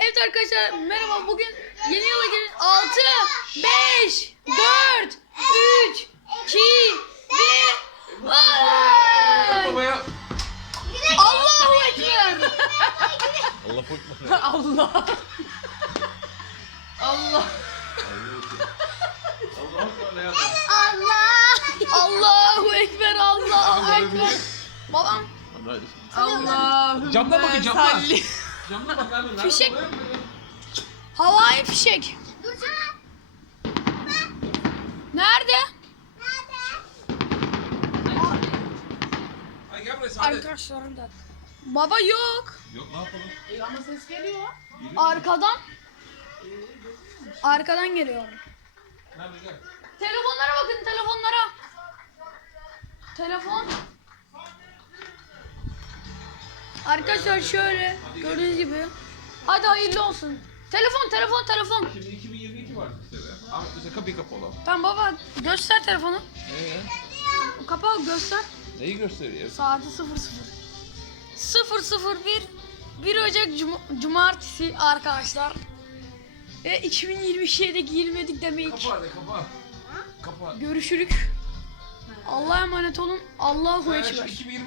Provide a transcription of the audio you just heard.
Evet arkadaşlar merhaba, bugün yeni yıla girin. 6, 5, 4, 3, 2, 1. Babaya. Allahu Ekber. Allah korkma. Allah. Allah. Allahu Ekber, Allahu Ekber. Babam. Allah'ım Camdan bakın, camdan. salli. Camdan bak abi. Fişek. Havai fişek. Nerede? Ay gel buraya Saadet. Arkadaşlarım da. Baba yok. Yok ne yapalım? Ama ses geliyor. Arkadan. Arkadan geliyor. Nerede gel. Telefonlara bakın, telefonlara. Telefon. Arkadaşlar şöyle gördüğünüz gibi. Hadi hayırlı olsun. Telefon. Şimdi 2022 var işte be. Ama mesela kapıyı kapalı. Tamam baba, göster telefonu. Kapağı göster. Neyi gösteriyor? Saati 1 Ocak Cumartesi arkadaşlar. Ve 2022'ye de girmedik demek. Kapa hadi kapa. Kapa. Görüşürük. Allah'a emanet olun. Allahu Ben şu Ekber. 2020